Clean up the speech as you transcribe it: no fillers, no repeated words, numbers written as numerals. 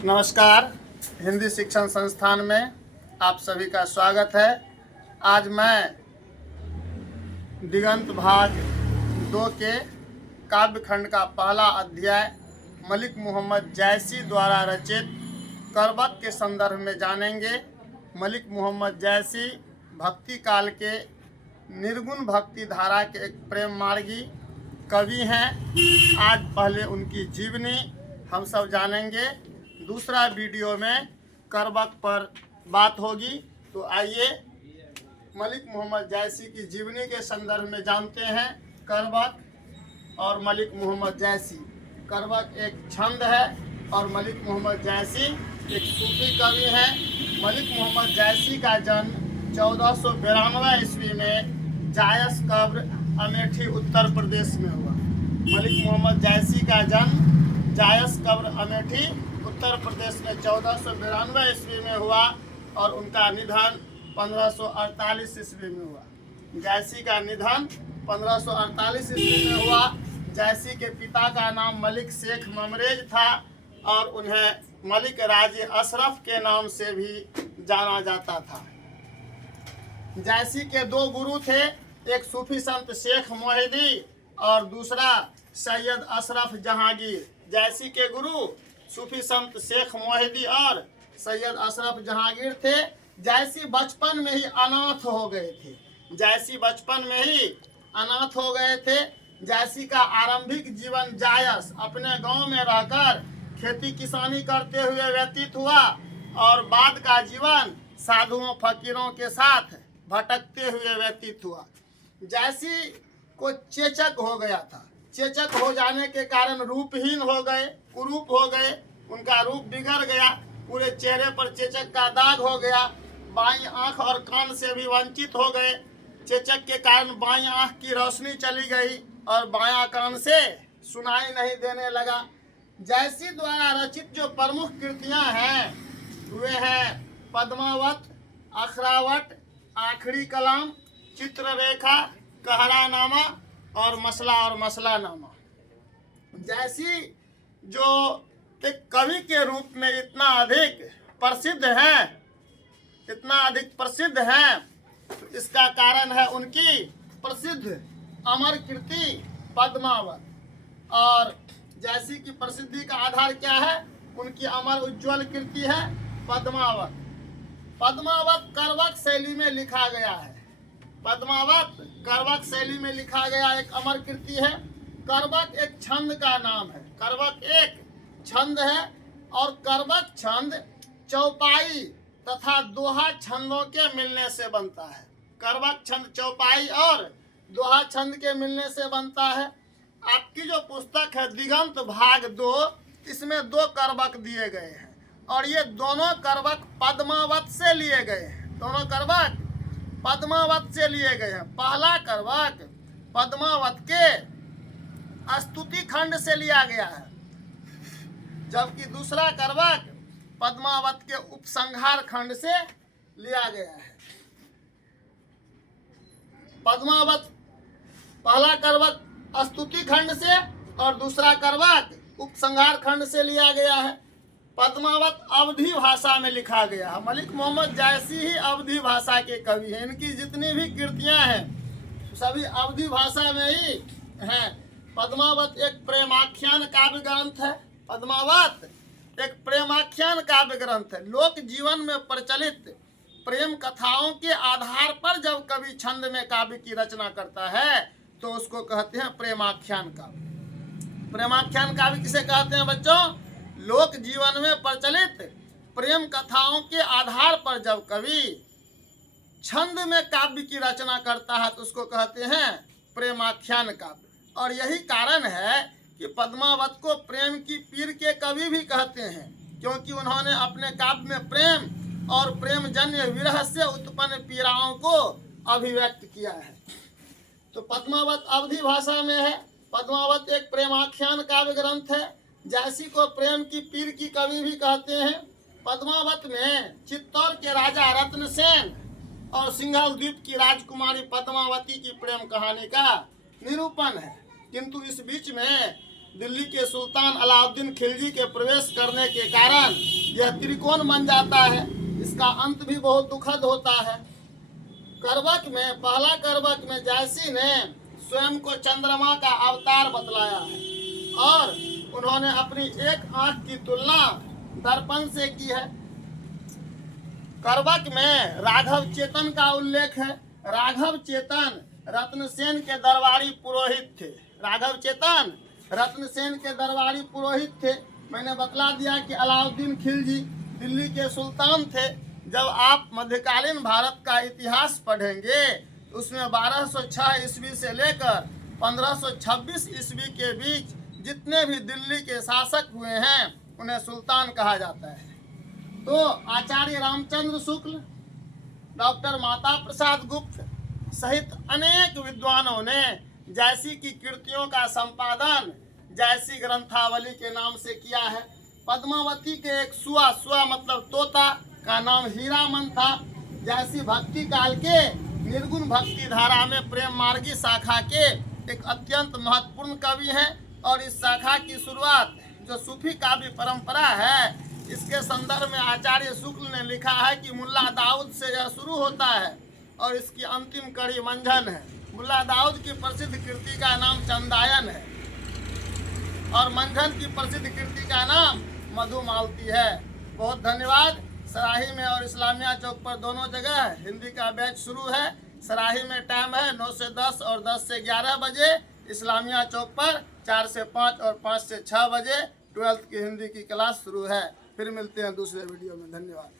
नमस्कार। हिंदी शिक्षण संस्थान में आप सभी का स्वागत है। आज मैं दिगंत भाग 2 के काव्य खंड का पहला अध्याय मलिक मोहम्मद जैसी द्वारा रचित करबक के संदर्भ में जानेंगे। मलिक मोहम्मद जैसी भक्ति काल के निर्गुण भक्ति धारा के एक प्रेम मार्गी कवि हैं। आज पहले उनकी जीवनी हम सब जानेंगे, दूसरा वीडियो में करबक पर बात होगी। तो आइए मलिक मोहम्मद जैसी की जीवनी के संदर्भ में जानते हैं करबक और मलिक मोहम्मद जैसी। करबक एक छंद है और मलिक मोहम्मद जैसी एक सूफी कवि हैं। मलिक मोहम्मद जैसी का जन्म 1492 ईस्वी में जायस कब्र अमेठी उत्तर प्रदेश में हुआ। मलिक मोहम्मद जैसी का जन्म जायस कब्र अमेठी उत्तर प्रदेश में 1492 ईस्वी में हुआ और उनका निधन 1548 ईस्वी में हुआ। जैसी का निधन 1548 ईस्वी में हुआ। जैसी के पिता का नाम मलिक शेख ममरेज था और उन्हें मलिक राजे अशरफ के नाम से भी जाना जाता था। जैसी के दो गुरु थे, एक सूफी संत शेख मोहिदी और दूसरा सैयद अशरफ जहांगीर। जैसी के गुरु सूफी संत शेख मोहिदी और सैयद अशरफ जहांगीर थे। जैसी बचपन में ही अनाथ हो गए थे। जैसी बचपन में ही अनाथ हो गए थे। जैसी का आरंभिक जीवन जायस अपने गांव में रहकर खेती किसानी करते हुए व्यतीत हुआ और बाद का जीवन साधुओं फकीरों के साथ भटकते हुए व्यतीत हुआ। जैसी को चेचक हो गया था। चेचक हो जाने के कारण रूपहीन हो गए, कुरूप हो गए, उनका रूप बिगड़ गया, पूरे चेहरे पर चेचक का दाग हो गया, बाईं आंख और कान से भी वंचित हो गए। चेचक के कारण बाईं आंख की रोशनी चली गई और बायां कान से सुनाई नहीं देने लगा। जैसी द्वारा रचित जो प्रमुख कृतियां हैं वे हैं पद्मावत, अखरावट, आखिरी कलाम, चित्ररेखा, कहरानामा और मसला नामा। जैसी जो एक कवि के रूप में इतना अधिक प्रसिद्ध हैं, तो इसका कारण है उनकी प्रसिद्ध अमर कृति पद्मावत। और जैसी की प्रसिद्धि का आधार क्या है? उनकी अमर उज्ज्वल कृति है पद्मावत। पद्मावत करबक शैली में लिखा गया है। पद्मावत करबक शैली में लिखा गया एक अमर कृति है। करबक एक छंद का नाम है। करबक एक छंद है और करबक छंद चौपाई तथा दोहा छंदों के मिलने से बनता है। करबक छंद चौपाई और दोहा छंद के मिलने से बनता है। आपकी जो पुस्तक है दिगंत भाग 2, इसमें 2 करबक दिए गए हैं और ये दोनों करबक पद्मावत से लिए गए हैं। दोनों करबक पद्मावत से लिए गए हैं। पहला करबक पद्मावत के स्तुति खंड से लिया गया है, जबकि दूसरा करबक पद्मावत के उपसंहार खंड से लिया गया है। पद्मावत पहला करबक स्तुति खंड से और दूसरा करबक उपसंहार खंड से लिया गया है। पद्मावत अवधी भाषा में लिखा गया है। मलिक मोहम्मद जैसी ही अवधी भाषा के कवि हैं। इनकी जितनी भी कृतियां हैं सभी अवधी भाषा में ही हैं। पद्मावत एक प्रेमाख्यान काव्य ग्रंथ है। पद्मावत एक प्रेमाख्यान काव्य ग्रंथ है। लोक जीवन में प्रचलित प्रेम कथाओं के आधार पर जब कवि छंद में काव्य की रचना करता है तो उसको कहते हैं प्रेमाख्यान काव्य। प्रेमाख्यान काव्य किसे कहते हैं बच्चों? लोक जीवन में प्रचलित प्रेम कथाओं के आधार पर जब कवि छंद में काव्य की रचना करता है तो उसको कहते हैं प्रेमाख्यान काव्य। और यही कारण है कि पद्मावत को प्रेम की पीर के कवि भी कहते हैं, क्योंकि उन्होंने अपने काव्य में प्रेम और प्रेमजन्य विरह से उत्पन्न पीड़ाओं को अभिव्यक्त किया है। तो पद्मावत अवधी भाषा में है। पद्मावत एक प्रेमाख्यान काव्य ग्रंथ है। जैसी को प्रेम की पीर की कवि भी कहते हैं। पद्मावत में चित्तौड़ के राजा रत्नसेन और सिंघल द्वीप की राजकुमारी पद्मावती की प्रेम कहानी का निरूपण है। किंतु इस बीच में दिल्ली के सुल्तान अलाउद्दीन खिलजी के प्रवेश करने के कारण यह त्रिकोण बन जाता है। इसका अंत भी बहुत दुखद होता है। करबक में पहला करबक में जयसी ने स्वयं को चंद्रमा का अवतार बतलाया है और उन्होंने अपनी एक आंख की तुलना दर्पण से की है। करबक में राघव चेतन का उल्लेख है। राघव चेतन रत्नसेन के दरबारी पुरोहित थे। राघव चेतन रत्नसेन के दरबारी पुरोहित थे। मैंने बतला दिया कि अलाउद्दीन खिलजी दिल्ली के सुल्तान थे। जब आप मध्यकालीन भारत का इतिहास पढ़ेंगे तो उसमें 1206 ईस्वी से लेकर 1526 ईस्वी के बीच जितने भी दिल्ली के शासक हुए हैं उन्हें सुल्तान कहा जाता है। तो आचार्य रामचंद्र शुक्ल, डॉक्टर माता प्रसाद गुप्त सहित अनेक विद्वानों ने जयसी की कृतियों का संपादन जयसी ग्रंथावली के नाम से किया है। पद्मावती के एक सुआ मतलब तोता का नाम हीरामन था। जयसी भक्ति काल के निर्गुण भक्ति धारा में प्रेम मार्गी शाखा के एक अत्यंत महत्वपूर्ण कवि हैं और इस शाखा की शुरुआत जो सूफी काव्य परंपरा है इसके संदर्भ में आचार्य शुक्ल ने लिखा है कि मुल्ला दाऊद से यह शुरू होता है और इसकी अंतिम कड़ी मंझन है। मुल्ला दाऊद की प्रसिद्ध कृति का नाम चंदायन है और मंझन की प्रसिद्ध कृति का नाम मधुमालती है। बहुत धन्यवाद। सराही में और इस्लामिया चौक पर दोनों जगह हिंदी का बैच शुरू है। सराही में टाइम है 9 से 10 और 10 से 11 बजे। इस्लामिया चौक पर 4 से 5 और 5 से 6 बजे 12th की हिंदी की क्लास शुरू है। फिर मिलते हैं दूसरे वीडियो में। धन्यवाद।